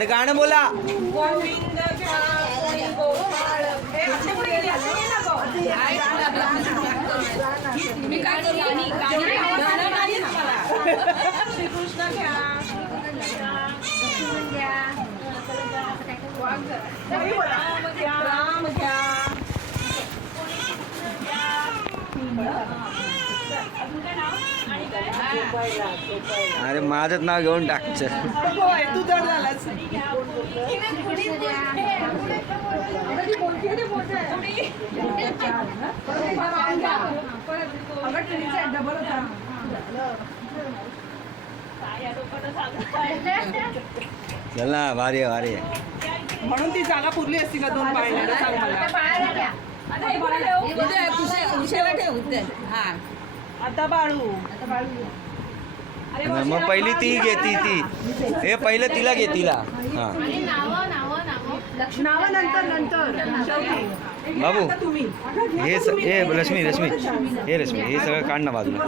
अरे गाणं बोला. गोविंद घ्या कोणी गोपाळ. हे असे पुढे गेले, असे गेले ना गं. मी काय करू? गाणी श्रीकृष्ण घ्या. राम घ्या. अरे माझंच नाव घेऊन टाक. चल. होय, तू जड झालास. चल ना, भारी आहे भारी आहे. म्हणून ती जागा पुरली असती का दोन पाळण्याला? सांग मला. आता बाळू. मग पहिली ती घे ती हे पहिलं तिला घे तिला. हां नाव नंतर बाबू तुम्ही हे रश्मी हे रश्मी हे सगळं काढ ना बाजूला.